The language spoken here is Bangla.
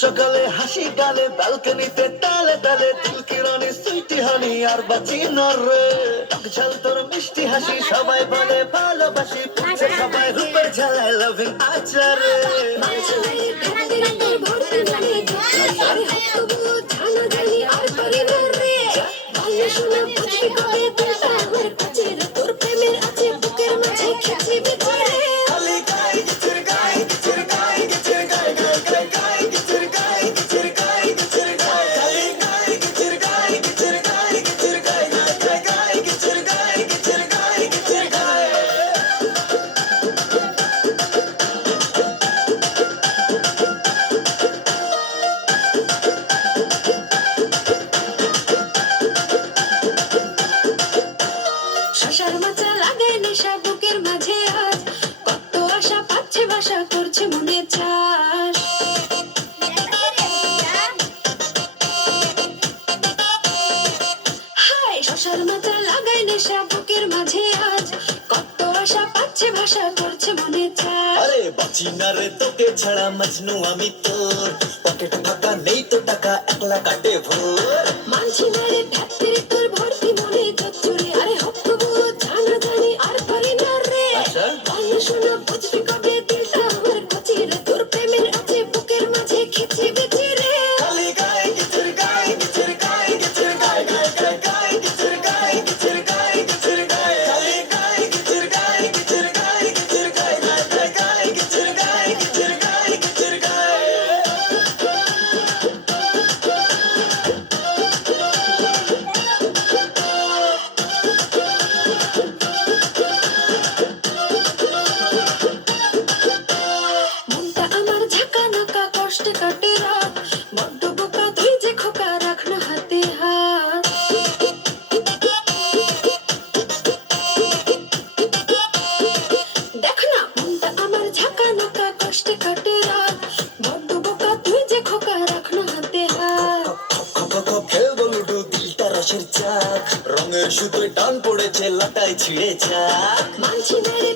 সকালে হাসি গালে ব্যালকনিতে তালে তালে, দিল কিরণে সুইটি হানি আর বাঁচি নরে টক ঝাল তোর মিষ্টি হাসি, সবাই বলে ভালোবাসি পুচ্ছে সবাই রূপের ঝালায় লাভিং আচারে খালি শশার মাচা লাগায় নেশা বুকের মাঝে আজ কত আশা পাচ্ছে ভাষা করছে মনে চাষ আরে বাঁচি না রে তোকে ছাড়া মজনু আমি তোর। পকেট ফাঁকা নেই তো টাকা একলা কাটে ভোর। মানছি না রে ঠাত্তির তোর ভর্তি মনে চচ্চড়ি আরে হপ্তবু জানা জানি আর পারি না রে। আচ্ছা। শোনা বুঝবি কবে দিলটা আমার কচি রে। তোর প্রেমের আছে বুকের মাঝে খিচি বিচি কষ্টে বড্ড বোকা তুই যে খোকা রাখ না হাতে হাত। দেখ না মনটা আমার ঝাঁকা নাকা কষ্টে কাটে রাত। বড্ড বোকা তুই যে খোকা রাখ না হাতে হাত। খেলব লুডু দিলটা রসের চাক। রঙের সুতোয় টান পড়েছে লাটাই ছিঁড়ে চাক। মানছি না রে